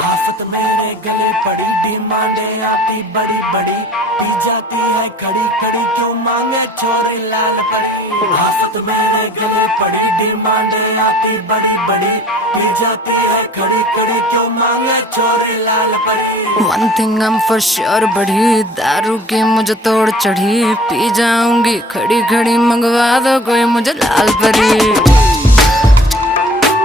आफत मेरे गले पड़ी, डिमांडे आती बड़ी बड़ी, पी जाती है खड़ी खड़ी, क्यों मांगे छोरे लाल परी। आफत मेरे गले पड़ी, डिमांडे आती बड़ी बड़ी, पी जाती है खड़ी खड़ी, क्यों मांगे छोरे लाल परी। One thing I'm for sure बढ़ी, दारू की मुझे तोड़ चढ़ी, पी जाऊंगी खड़ी खड़ी, मंगवा दो कोई मुझे लाल परी।